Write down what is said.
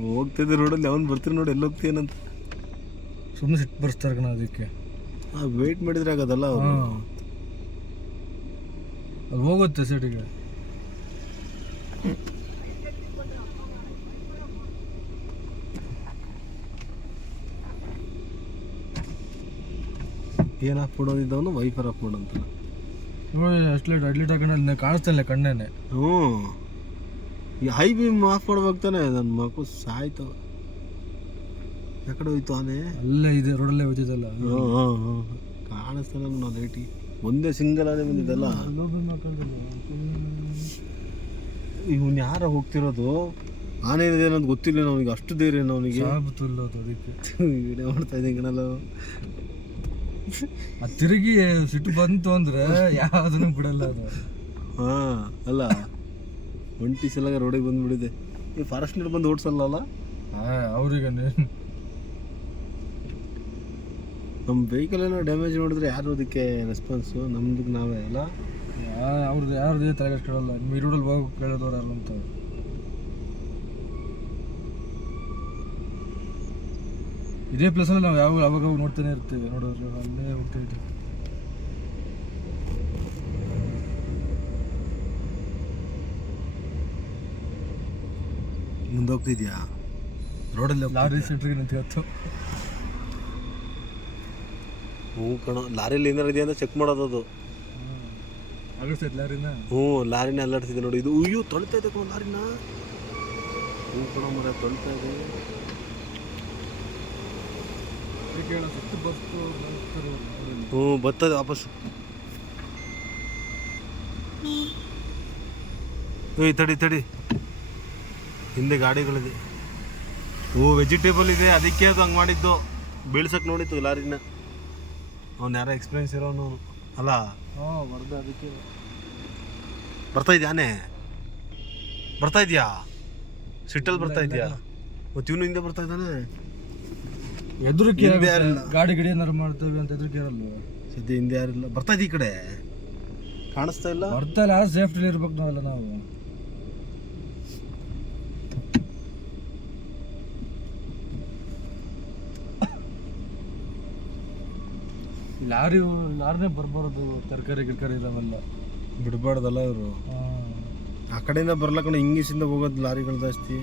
ಹೋಗ್ತಿದ್ದೆ ರೋಡಲ್ಲಿ ಅವ್ನು ಬರ್ತೀನಿ ನೋಡಿ ಎಲ್ಲಿ ಹೋಗ್ತೀನಂತ ಸುಮ್ಮನೆ ಸಿಟ್ಟು ಬರ್ಸ್ತಾರೆ ಕಣ ಅದಕ್ಕೆ. ವೆಯ್ಟ್ ಮಾಡಿದ್ರೆ ಆಗೋದಲ್ಲ ಅವರು. ಅದು ಹೋಗುತ್ತೆ ಸೈಡಿಗೆ. ಏನು ಹಾಕ್ಬಿಡೋದಿದ್ದವನು ವೈಫರ್ ಹಾಕ್ಬಿಡಂತ ನೋಡಿ ಅಷ್ಟು ಲೇಟ್ ಅಡ್ಲಿಟ್ ಹಾಕೊಂಡು ಕಾಣಿಸ್ತಾನೆ ಕಣ್ಣೇನೆ. ಹ್ಞೂ ಈ ಹೈ ಬೀಮ್ ಆಫ್ ಮಾಡ್ಬೇಕಾನೆ ನನ್ನ ಮಗು ಸಾಯ್ತವ. ಯಾಕಡೆ ಹೋಯ್ತು ಆನೆ? ಅಲ್ಲೇ ಇದೆ ರೋಡಲ್ಲೇ ಹೋಯ್ತಿದ್ದಲ್ಲ. ಕಾಣಿಸ್ತಾನೆ ನಾವು ಲೈಟಿ ಒಂದೇ ಸಿಂಗಲ್ ಆನೆ ಬಂದಿದ್ದಲ್ಲ. ಇವನು ಯಾರ ಹೋಗ್ತಿರೋದು? ಆನೆ ಏನಿದೆ ಅನ್ನೋದು ಗೊತ್ತಿಲ್ಲ ಅವನಿಗೆ. ಅಷ್ಟು ಧೈರ್ಯ ಅವನಿಗೆ. ಅದಕ್ಕೆ ವಿಡಿಯೋ ಮಾಡ್ತಾ ಇದ್ದೀನಿ ಕಣಲ್ಲ. ತಿರುಗಿ ಸಿಟ್ಟು ಬಂತು ಅಂದ್ರೆ ಯಾವುದನ್ನು ಬಿಡಲ್ಲ ಅದು. ಹಾಂ ಅಲ್ಲ ಒಂಟಿ ಸಲ ರೋಡಿಗೆ ಬಂದುಬಿಟ್ಟಿದೆ. ಈ ಫಾರೆಸ್ಟ್ನರ್ ಬಂದು ಓಡಿಸಲ್ಲ. ಅವ್ರಿಗೆ ನಮ್ಮ ವೆಹಿಕಲ್ ಏನೋ ಡ್ಯಾಮೇಜ್ ಮಾಡಿದ್ರೆ ಯಾರು ಅದಕ್ಕೆ ರೆಸ್ಪಾನ್ಸು? ನಮ್ದಕ್ಕೆ ನಾವೇ ಅಲ್ಲ. ಅವ್ರದ್ದು ಯಾರ್ದು ತಲೆ ಕೇಳಲ್ಲ. ನಿಮ್ಮ ರೋಡಲ್ಲಿ ಹೋಗಿ ಕೇಳೋದವ್ರು ಯಾರು ಅಂತ. ಇದೇ ಪ್ಲೇಸಲ್ಲಿ ನಾವು ಯಾವಾಗ ನೋಡ್ತಾನೆ ಇರ್ತೀವಿ. ನೋಡೋರು ಅಲ್ಲೇ ಹೋಗ್ತಾ ಇದ್ದೀವಿ. ಮುಂದೆ ಹೋಗ್ತಿದ್ಯಾ ರೋಡಲ್ಲಿ? ಲಾರಿ ಸೆಂಟ್ರಿಗೆ ನಿಂತಿತ್ತು. ಹ್ಞೂ ಕಣ, ಲಾರಿಯಲ್ಲಿ ಏನಾರು ಇದೆಯಾ ಅಂತ ಚೆಕ್ ಮಾಡೋದು ಅದು. ಆಗಿಸ್ತೈತೆ ಲಾರಿನ. ಹ್ಞೂ ಲಾರಿನ ಅಲ್ಲಾಡ್ತಿದೆ ನೋಡಿ. ಇದು ಅಯ್ಯೋ ತೊಳ್ತಾ ಇದೆ ಕಣ ಲಾರಿನ. ಹ್ಞೂ ಕಣ ಮರ ತೊಳ್ತಾ ಇದೆ. ಹ್ಞೂ ಬರ್ತದೆ ವಾಪಸ್. ತಡಿ ಹಿಂದೆ ಗಾಡಿಗಳಿದೆ. ವೆಜಿಟೇಬಲ್ ಇದೆ, ಅದಕ್ಕೆ ಅದು ಹಂಗೆ ಮಾಡಿದ್ದು. ಬೀಳ್ಸಕ್ಕೆ ನೋಡಿತ್ತು ಲಾರಿನ. ಅವ್ನು ಯಾರೋ ಎಕ್ಸ್ಪೀರಿಯನ್ಸ್ ಇರೋನು ಅಲ್ಲ. ಬರ್ದೆ ಅದಕ್ಕೆ. ಬರ್ತಾ ಇದೆಯಾನೆ? ಬರ್ತಾ ಇದೆಯಾ? ಸಿಟ್ಟಲ್ಲಿ ಬರ್ತಾ ಇದೆಯಾ? ಮತ್ತು ಇವನು ಹಿಂದೆ ಬರ್ತಾ ಇದ್ದಾನೆ. ಎದುರಿಗೆ ಗಾಡಿ ಏನಾರು ಮಾಡ್ತೇವೆ ಅಂತ ಎದುರಿಗೆ ಇರಲ್ವ? ಸದ್ಯ ಹಿಂದೆ ಯಾರಿಲ್ಲ. ಬರ್ತಾ ಇದ್ದೀ ಈ ಕಡೆ ಕಾಣಿಸ್ತಾ ಇಲ್ಲ. ಬರ್ತಾ ಇಲ್ಲ. ಸೇಫ್ಟಿಲಿ ಇರ್ಬೇಕು ನಾವೆಲ್ಲ. ನಾವು ಲಾರಿನೇ ಬರ್ಬಾರ್ದು. ತರಕಾರಿ ಇದಾವೆಲ್ಲ ಬಿಡಬಾರ್ದಲ್ಲ ಇವರು. ಆ ಕಡೆಯಿಂದ ಬರ್ಲಕ್ಕ ಇಂಗ್ಲೀಷಿಂದ ಹೋಗೋದು ಲಾರಿಗಳು ಜಾಸ್ತಿ.